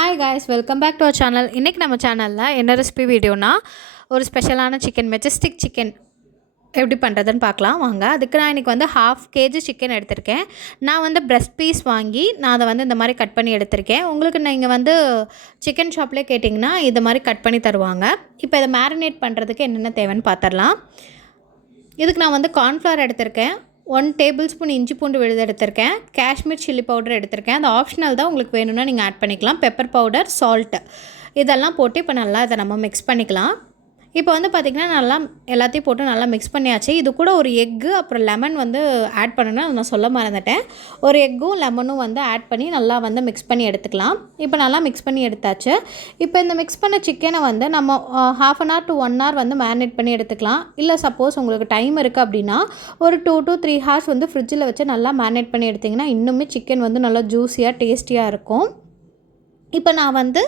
Hi guys, welcome back to our channel. இன்றைக்கி நம்ம சேனலில் என்ன ரெசிபி வீடியோனா ஒரு ஸ்பெஷலான சிக்கன், மெஜஸ்டிக் சிக்கன் எப்படி பண்ணுறதுன்னு பார்க்கலாம் வாங்க. அதுக்கு நான் இன்றைக்கி வந்து 1/2 kg சிக்கன் எடுத்திருக்கேன். நான் வந்து பிரெஸ்ட் பீஸ் வாங்கி நான் அதை வந்து இந்த மாதிரி கட் பண்ணி எடுத்திருக்கேன். உங்களுக்கு நீங்கள் வந்து சிக்கன் ஷாப்லேயே கேட்டிங்கன்னா இது மாதிரி கட் பண்ணி தருவாங்க. இப்போ இதை மேரினேட் பண்ணுறதுக்கு என்னென்ன தேவைன்னு பார்த்துடலாம். இதுக்கு நான் வந்து கார்ன்ஃப்ளவர் எடுத்திருக்கேன், 1 டேபிள்ஸ்பூன் இஞ்சி பூண்டு விழுது எடுத்திருக்கேன், காஷ்மீர் சில்லி பவுடர் எடுத்திருக்கேன். அது ஆப்ஷனல் தான், உங்களுக்கு வேணும்னா நீங்கள் ஆட் பண்ணிக்கலாம். பெப்பர் பவுடர், சால்ட்டு இதெல்லாம் போட்டு இப்போ நல்லா இதை நம்ம மிக்ஸ் பண்ணிக்கலாம். இப்போ வந்து பார்த்திங்கன்னா நல்லா எல்லாத்தையும் போட்டு நல்லா மிக்ஸ் பண்ணியாச்சு. இது கூட ஒரு எக்கு அப்புறம் லெமன் வந்து ஆட் பண்ணணும்னு அதை நான் சொல்ல மறந்துட்டேன். ஒரு எக்கும் லெமனும் வந்து ஆட் பண்ணி நல்லா வந்து மிக்ஸ் பண்ணி எடுத்துக்கலாம். இப்போ நல்லா மிக்ஸ் பண்ணி எடுத்தாச்சு. இப்போ இந்த மிக்ஸ் பண்ண சிக்கனை வந்து நம்ம 1/2 hour to 1 hour வந்து மேரினேட் பண்ணி எடுத்துக்கலாம். இல்லை சப்போஸ் உங்களுக்கு டைம் இருக்குது அப்படின்னா ஒரு 2 to 3 hours வந்து ஃப்ரிட்ஜில் வச்சு நல்லா மேரினேட் பண்ணி எடுத்திங்கன்னா இன்னுமே சிக்கன் வந்து நல்லா ஜூஸியாக டேஸ்டியாக இருக்கும். இப்போ நான் வந்து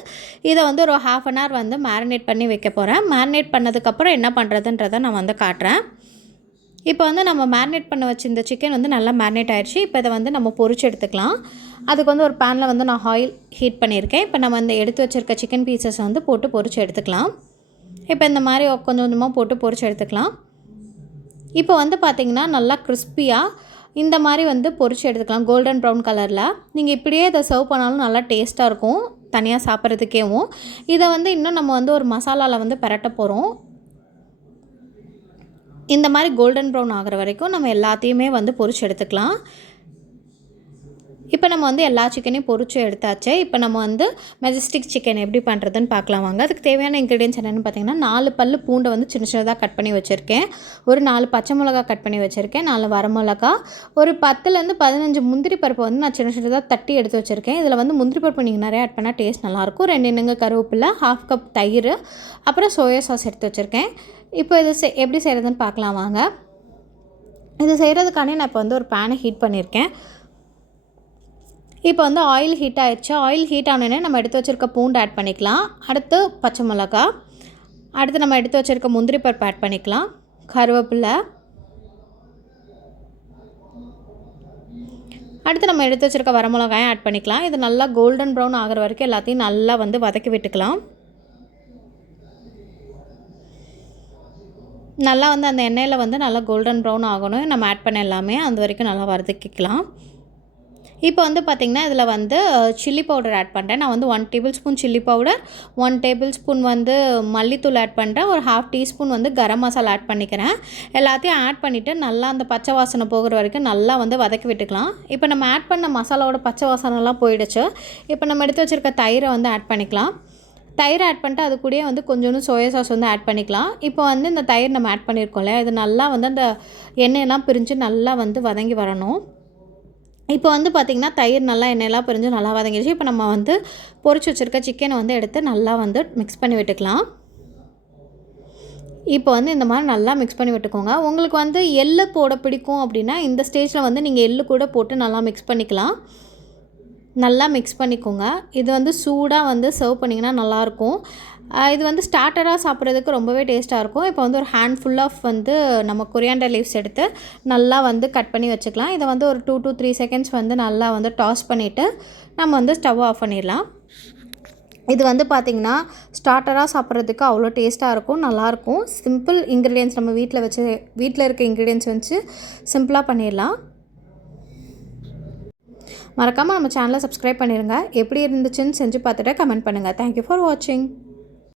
இதை வந்து ஒரு 1/2 hour வந்து மேரினேட் பண்ணி வைக்க போகிறேன். மேரினேட் பண்ணதுக்கப்புறம் என்ன பண்ணுறதுன்றதை நான் வந்து காட்டுறேன். இப்போ வந்து நம்ம மேரினேட் பண்ண வச்சு இந்த சிக்கன் வந்து நல்லா மேரினேட் ஆகிடுச்சு. இப்போ இதை வந்து நம்ம பொரிச்சு எடுத்துக்கலாம். அதுக்கு வந்து ஒரு பேனில் வந்து நான் ஆயில் ஹீட் பண்ணியிருக்கேன். இப்போ நம்ம இந்த எடுத்து வச்சுருக்க சிக்கன் பீசஸ் வந்து போட்டு பொரிச்சு எடுத்துக்கலாம். இப்போ இந்த மாதிரி கொஞ்சம் கொஞ்சமாக போட்டு பொரிச்சு எடுத்துக்கலாம். இப்போ வந்து பார்த்திங்கன்னா நல்லா கிறிஸ்பியாக இந்த மாதிரி வந்து பொரிச்சு எடுத்துக்கலாம், கோல்டன் ப்ரௌன் கலரில். நீங்கள் இப்படியே இதை சர்வ் பண்ணாலும் நல்லா டேஸ்ட்டாக இருக்கும் தனியாக சாப்பிட்றதுக்கேவும். இதை வந்து இன்னும் நம்ம வந்து ஒரு மசாலாவில் வந்து பரட்ட போகிறோம். இந்த மாதிரி கோல்டன் ப்ரௌன் ஆகிற வரைக்கும் நம்ம எல்லாத்தையுமே வந்து பொரிச்சு எடுத்துக்கலாம். இப்போ நம்ம வந்து எல்லா சிக்கனையும் பொரிச்சு எடுத்தாச்சு. இப்போ நம்ம வந்து மெஜஸ்டிக் சிக்கன் எப்படி பண்ணுறதுன்னு பார்க்கலாம் வாங்க. அதுக்கு தேவையான இன்க்ரீடியன்ஸ் என்னென்னு பார்த்தீங்கன்னா 4 பல்லு பூண்டை வந்து சின்ன சின்னதாக கட் பண்ணி வச்சுருக்கேன், ஒரு 4 பச்சை மிளகா கட் பண்ணி வச்சுருக்கேன், 4 வரமிளகா, ஒரு 10லேருந்து 15 முந்திரி பருப்பு வந்து நான் சின்ன சின்னதாக தட்டி எடுத்து வச்சுருக்கேன். இதில் வந்து முந்திரி பருப்பு நீங்கள் நிறைய ஆட் பண்ணால் டேஸ்ட் நல்லாயிருக்கும். 2 எண்ணெங்க கருவேப்பிலை, 1/2 cup தயிர், அப்புறம் சோயா சாஸ் எடுத்து வச்சுருக்கேன். இப்போ இது எப்படி செய்கிறதுன்னு பார்க்கலாம் வாங்க. இது செய்கிறதுக்கானே நான் இப்போ வந்து ஒரு பேனை ஹீட் பண்ணியிருக்கேன். இப்போ வந்து ஆயில் ஹீட் ஆகிடுச்சு. ஆயில் ஹீட் ஆனோடனே நம்ம எடுத்து வச்சுருக்க பூண்டு ஆட் பண்ணிக்கலாம். அடுத்து பச்சை மிளகா, அடுத்து நம்ம எடுத்து வச்சுருக்க முந்திரி பருப்பு ஆட் பண்ணிக்கலாம், கருவேப்பிலை, அடுத்து நம்ம எடுத்து வச்சுருக்க வரமிளகாயும் ஆட் பண்ணிக்கலாம். இது நல்லா கோல்டன் ப்ரௌன் ஆகிற வரைக்கும் எல்லாத்தையும் நல்லா வந்து வதக்கி விட்டுக்கலாம். நல்லா வந்து அந்த எண்ணெயில் வந்து நல்லா கோல்டன் ப்ரௌன் ஆகணும். நம்ம ஆட் பண்ண எல்லாமே அந்த வரைக்கும் நல்லா வதக்கிக்கலாம். இப்போ வந்து பார்த்திங்கன்னா இதில் வந்து சில்லி பவுடர் ஆட் பண்ணுறேன். நான் வந்து 1 tablespoon சில்லி பவுடர், 1 tablespoon வந்து மல்லித்தூள் ஆட் பண்ணுறேன், ஒரு 1/2 teaspoon வந்து கரம் மசாலா ஆட் பண்ணிக்கிறேன். எல்லாத்தையும் ஆட் பண்ணிவிட்டு நல்லா அந்த பச்சை வாசனை போகிற வரைக்கும் நல்லா வந்து வதக்கி விட்டுக்கலாம். இப்போ நம்ம ஆட் பண்ண மசாலாவோட பச்சை வாசனைலாம் போயிடுச்சு. இப்போ நம்ம எடுத்து வச்சுருக்க தயிரை வந்து ஆட் பண்ணிக்கலாம். தயிர் ஆட் பண்ணிட்டு அது கூடயே வந்து கொஞ்சோண்டு சோயா சாஸ் வந்து ஆட் பண்ணிக்கலாம். இப்போ வந்து இந்த தயிர் நம்ம ஆட் பண்ணியிருக்கோம்ல, இது நல்லா வந்து அந்த எண்ணெயெல்லாம் பிரிஞ்சு நல்லா வந்து வதங்கி வரணும். இப்போ வந்து பார்த்திங்கன்னா தயிர் நல்லா எண்ணெயெல்லாம் பிரிஞ்சு நல்லா வதங்கிடுச்சு. இப்போ நம்ம வந்து பொரிச்சு வச்சுருக்க சிக்கனை வந்து எடுத்து நல்லா வந்து மிக்ஸ் பண்ணி விட்டுக்கலாம். இப்போ வந்து இந்த மாதிரி நல்லா மிக்ஸ் பண்ணி விட்டுக்கோங்க. உங்களுக்கு வந்து எள்ளு போட பிடிக்கும் அப்படின்னா இந்த ஸ்டேஜில் வந்து நீங்கள் எள்ளு கூட போட்டு நல்லா மிக்ஸ் பண்ணிக்கலாம். நல்லா மிக்ஸ் பண்ணிக்கோங்க. இது வந்து சூடாக வந்து சர்வ் பண்ணிங்கன்னா நல்லாயிருக்கும். இது வந்து ஸ்டார்டராக சாப்பிட்றதுக்கு ரொம்பவே டேஸ்ட்டாக இருக்கும். இப்போ வந்து ஒரு ஹேண்ட்ஃபுல் ஆஃப் வந்து நம்ம கொரியாண்டர் லீவ்ஸ் எடுத்து நல்லா வந்து கட் பண்ணி வச்சுக்கலாம். இதை வந்து ஒரு 2 to 3 seconds வந்து நல்லா வந்து டாஸ் பண்ணிவிட்டு நம்ம வந்து ஸ்டவ் ஆஃப் பண்ணிடலாம். இது வந்து பார்த்திங்கன்னா ஸ்டார்டராக சாப்பிட்றதுக்கு அவ்வளோ டேஸ்ட்டாக இருக்கும், நல்லாயிருக்கும். சிம்பிள் இன்க்ரீடியன்ஸ் நம்ம வீட்டில் இருக்க இன்க்ரீடியன்ஸ் வச்சு சிம்பிளாக பண்ணிடலாம். மறக்காமல் நம்ம சேனலை சப்ஸ்கிரைப் பண்ணிடுங்க. எப்படி இருந்துச்சுன்னு செஞ்சு பார்த்துட்டு கமெண்ட் பண்ணுங்கள். தேங்க்யூ ஃபார் வாட்சிங்.